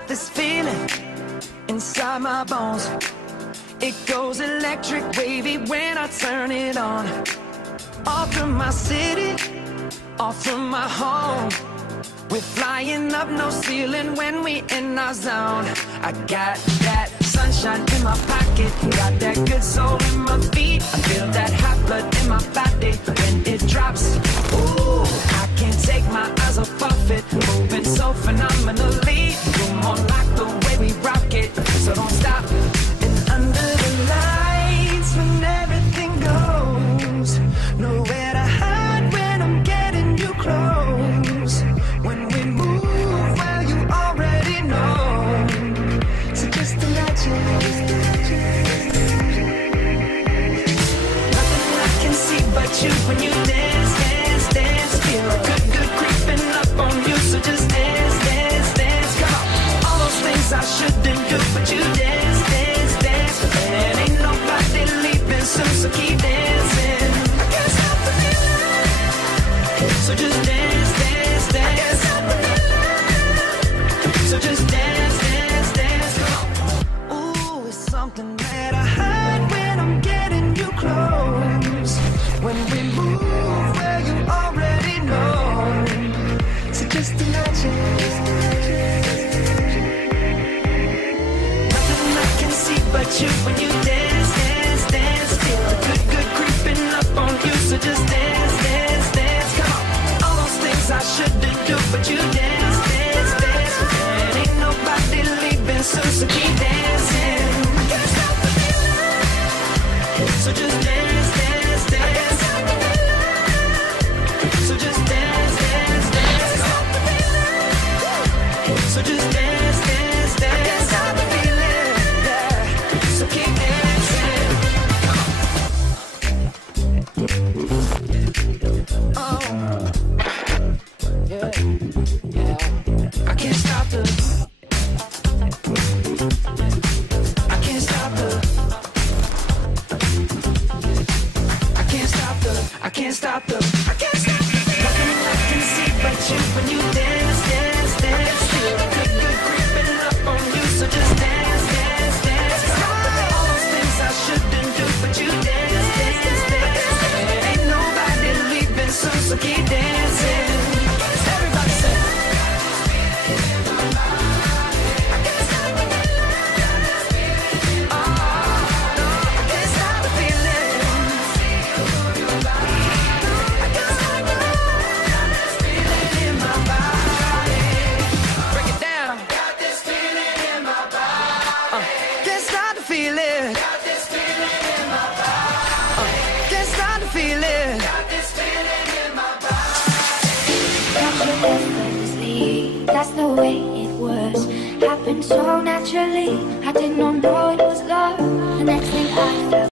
got this feeling inside my bones. It goes electric wavy when I turn it on. Off from my city, off from my home. We're flying up, no ceiling when we in our zone. I got that sunshine in my pocket, got that good soul in my feet. I feel that hot blood in my body when it drops. Ooh, I can't take my eyes off of it, moving so phenomenally. You're more like the way we rock it, so don't stop. And under the lights, when everything goes, nowhere to hide when I'm getting you close. When we move, well, you already know. So just imagine. Nothing I can see but you when you dance, dance, dance. Feel good, good creeping up on you. So just dance, dance, dance. Come on. All those things I shouldn't do, but you dance, dance, dance. And ain't nobody leaving soon, so keep dancing. I can't stop the feeling. So just dance, dance, dance. So just dance, dance, dance. Ooh, it's something that I hide when I'm getting you close. When we move, well, you already know. So just imagine. Nothing I can see but you when you dance, dance, dance. Feel the good, good creeping up on you. So just dance, dance, dance. Come on. All those things I shouldn't do, but you dance, dance, dance. And ain't nobody leaving soon, so keep dancing. I can't stop the feeling. So just dance, dance, dance. So just dance, dance, dance. So just dance, dance, dance. I can't stop the feeling. Yeah. So keep dancing. Oh, yeah, yeah. I can't stop the. I can't stop the. I can't stop the. I can't stop the. I can't stop the. Nothing I can see but you when you dance, dance, dance. Feel the good, good creeping up on you. So just dance, dance, dance. All those things I shouldn't do, but you dance, dance, dance. And ain't nobody leaving soon, so keep dancing. Everybody say. Effortlessly, that's the way it was. Happened so naturally, I did not know it was love. The next thing I felt